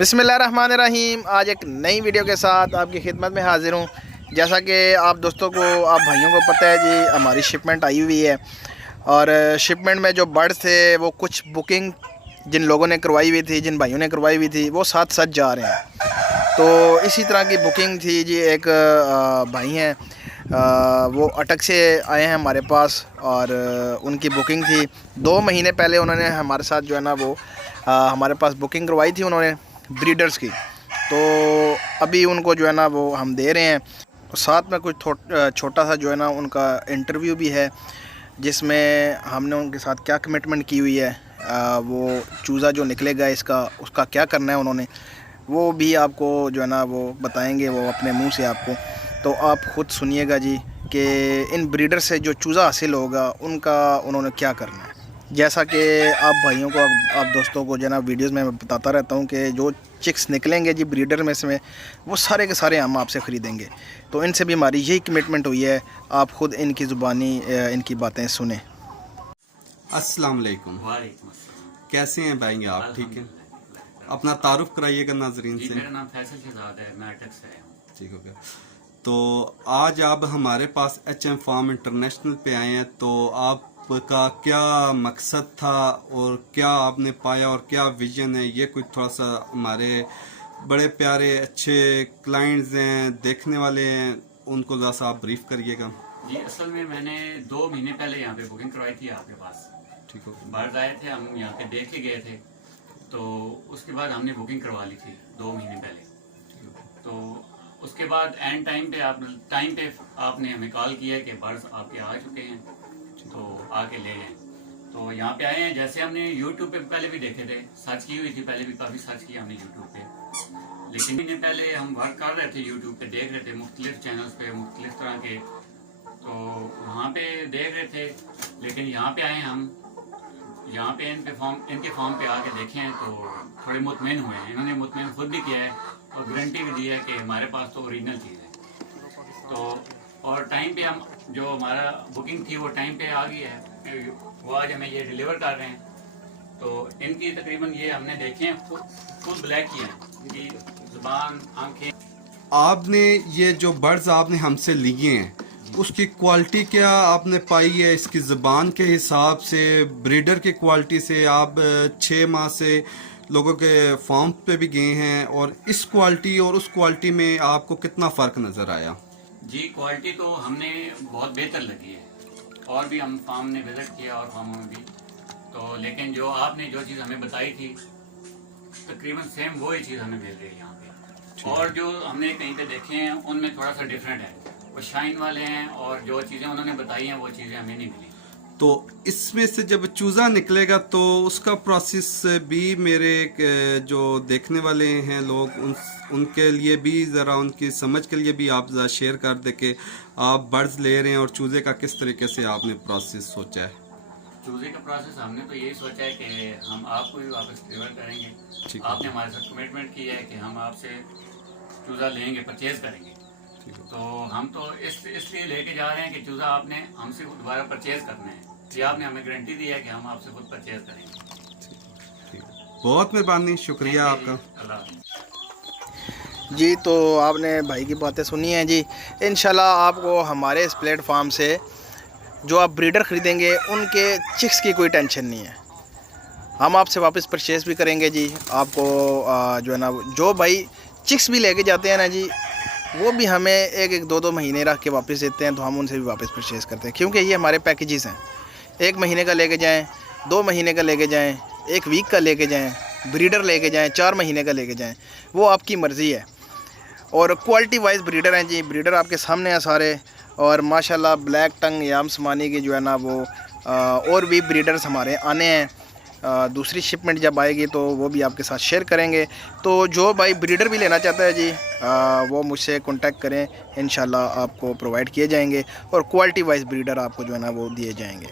बिस्मिल्लाहिर्रहमानिर्रहीम। आज एक नई वीडियो के साथ आपकी खिदमत में हाज़िर हूँ। जैसा कि आप दोस्तों को, आप भाइयों को पता है जी, हमारी शिपमेंट आई हुई है और शिपमेंट में जो बर्ड्स थे वो कुछ बुकिंग जिन लोगों ने करवाई हुई थी, जिन भाइयों ने करवाई हुई थी, वो साथ साथ जा रहे हैं। तो इसी तरह की बुकिंग थी जी। एक भाई हैं, वो अटक से आए हैं हमारे पास और उनकी बुकिंग थी 2 महीने पहले। उन्होंने हमारे साथ जो है ना वो हमारे पास बुकिंग करवाई थी उन्होंने ब्रीडर्स की। तो अभी उनको जो है ना वो हम दे रहे हैं। साथ में कुछ छोटा सा जो है ना उनका इंटरव्यू भी है, जिसमें हमने उनके साथ क्या कमिटमेंट की हुई है, वो चूज़ा जो निकलेगा इसका, उसका क्या करना है उन्होंने, वो भी आपको जो है ना वो बताएंगे वो अपने मुंह से आपको। तो आप ख़ुद सुनिएगा जी कि इन ब्रीडर से जो चूज़ा हासिल होगा उनका उन्होंने क्या करना है। जैसा कि आप भाइयों को, आप दोस्तों को जो है ना वीडियोज़ में मैं बताता रहता हूँ कि जो चिक्स निकलेंगे जी ब्रीडर में से, वो सारे के सारे हम आपसे ख़रीदेंगे। तो इनसे भी हमारी यही कमिटमेंट हुई है। आप ख़ुद इनकी ज़ुबानी इनकी बातें सुने। अस्सलाम वालेकुम। कैसे हैं भाई आप? ठीक हैं? अपना तारुफ कराइएगा नाजरीन से। मेरा नाम फैसल शहजाद है, मैं अटक से आया हूँ। ठीक हो गया। तो आज आप हमारे पास HM फार्म इंटरनेशनल पे आए हैं, तो आपका क्या मकसद था और क्या आपने पाया और क्या विजन है, ये कुछ थोड़ा सा हमारे बड़े प्यारे अच्छे क्लाइंट्स हैं, देखने वाले हैं, उनको ज़रा सा आप ब्रीफ करिएगा। जी, असल में मैंने 2 महीने पहले यहाँ पे बुकिंग करवाई थी आपके पास। ठीक हो। बाहर आए थे, हम यहाँ पे देख के गए थे, तो उसके बाद हमने बुकिंग करवा ली थी 2 महीने पहले। तो उसके बाद एंड टाइम पे आपने हमें कॉल किया कि बर्ड्स आपके आ चुके हैं, तो आके ले जाएं। तो यहाँ पे आए हैं। जैसे हमने यूट्यूब पे पहले भी देखे थे, सर्च की हुई थी, पहले भी काफ़ी सर्च किया हमने यूट्यूब पे। लेकिन महीने पहले हम वर्क कर रहे थे, यूट्यूब पे देख रहे थे मुख्तलिफ चैनल्स पे, मुख्तलिफ तरह के, तो वहाँ पे देख रहे थे। लेकिन यहाँ पे आए हम, यहाँ पे इनके फॉर्म पे आके देखे हैं तो थोड़े मुतमईन हुए हैं। इन्होंने मुतमईन खुद भी किया है और गारंटी भी दी है कि हमारे पास तो ओरिजिनल चीज़ है। तो और टाइम पे हम, जो हमारा बुकिंग थी वो टाइम पे आ गई है, वो आज हमें ये डिलीवर कर रहे हैं। तो इनकी तकरीबन ये हमने देखे हैं, फुल ब्लैक किए हैं, इनकी जुबान, आंखें। आपने ये जो बर्ड्स आपने हमसे लिए हैं, उसकी क्वालिटी क्या आपने पाई है? इसकी ज़बान के हिसाब से, ब्रीडर की क्वालिटी से, आप 6 माह से लोगों के फार्म पे भी गए हैं, और इस क्वालिटी और उस क्वालिटी में आपको कितना फ़र्क नज़र आया? जी, क्वालिटी तो हमने बहुत बेहतर लगी है, और भी हम फार्म ने विजिट किया और फार्मों में भी। तो लेकिन जो आपने जो चीज़ हमें बताई थी, तकरीबन सेम वही चीज़ हमें मिल रही है यहाँ पे। और जो हमने कहीं पे देखे हैं उनमें थोड़ा सा डिफरेंट है, वो शाइन वाले हैं, और जो चीज़ें उन्होंने बताई हैं वो चीज़ें हमें नहीं मिली। तो इसमें से जब चूज़ा निकलेगा तो उसका प्रोसेस भी मेरे जो देखने वाले हैं लोग, उनके लिए भी ज़रा, उनकी समझ के लिए भी आप ज़रा शेयर कर दे कि आप बर्ड्स ले रहे हैं और चूज़े का किस तरीके से आपने प्रोसेस सोचा है। चूज़े का प्रोसेस हमने तो यही सोचा है कि हम आपको भी वापस डिलीवर करेंगे। आपने हमारे साथ कमिटमेंट किया है कि हम आपसे चूज़ा लेंगे, परचेज करेंगे। तो हम तो इसलिए लेके जा रहे हैं कि चूज़ा आपने हमसे दोबारा परचेज करना है। ये आपने हमें गारंटी दी है कि हम आपसे खुद परचेज करेंगे। बहुत मेहरबानी, शुक्रिया आपका। जी, तो आपने भाई की बातें सुनी हैं जी। इंशाल्लाह आपको हमारे इस प्लेटफॉर्म से जो आप ब्रीडर ख़रीदेंगे उनके चिक्स की कोई टेंशन नहीं है। हम आपसे वापस परचेज़ भी करेंगे जी। आपको जो है ना, जो भाई चिक्स भी लेके जाते हैं ना जी, वो भी हमें 1-1, 2-2 महीने रख के वापस देते हैं, तो हम उनसे भी वापस परचेज़ करते हैं, क्योंकि ये हमारे पैकेजेस हैं। 1 महीने का लेके जाएं, 2 महीने का लेके जाएं, 1 वीक का लेके जाएं, ब्रीडर लेके जाएं, 4 महीने का लेके जाएं, वो आपकी मर्ज़ी है। और क्वालिटी वाइज ब्रीडर हैं जी, ब्रीडर आपके सामने हैं सारे। और माशाल्लाह ब्लैक टंग याम समानी की जो है ना वो और भी ब्रीडर्स हमारे आने हैं। दूसरी शिपमेंट जब आएगी तो वो भी आपके साथ शेयर करेंगे। तो जो भाई ब्रीडर भी लेना चाहता है जी, वो मुझसे कांटेक्ट करें, इंशाल्लाह आपको प्रोवाइड किए जाएंगे और क्वालिटी वाइज ब्रीडर आपको जो है ना वो दिए जाएंगे।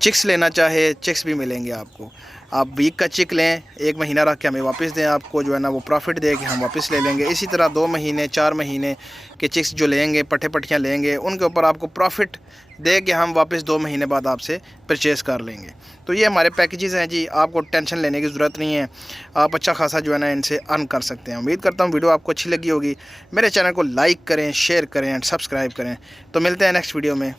चिक्स लेना चाहे चिक्स भी मिलेंगे आपको। आप वीक का चिक लें, 1 महीना रख के हमें वापस दें, आपको जो है ना वो प्रॉफिट दे के हम वापस ले लेंगे। इसी तरह 2 महीने 4 महीने के चिक्स जो लेंगे, पट्टे पट्टियाँ लेंगे, उनके ऊपर आपको प्रॉफिट दे के हम वापस 2 महीने बाद आपसे परचेज़ कर लेंगे। तो ये हमारे पैकेजेस हैं जी, आपको टेंशन लेने की ज़रूरत नहीं है, आप अच्छा खासा जो है ना इनसे अर्न कर सकते हैं। उम्मीद करता हूँ वीडियो आपको अच्छी लगी होगी। मेरे चैनल को लाइक करें, शेयर करें एंड सब्सक्राइब करें। तो मिलते हैं नेक्स्ट वीडियो में।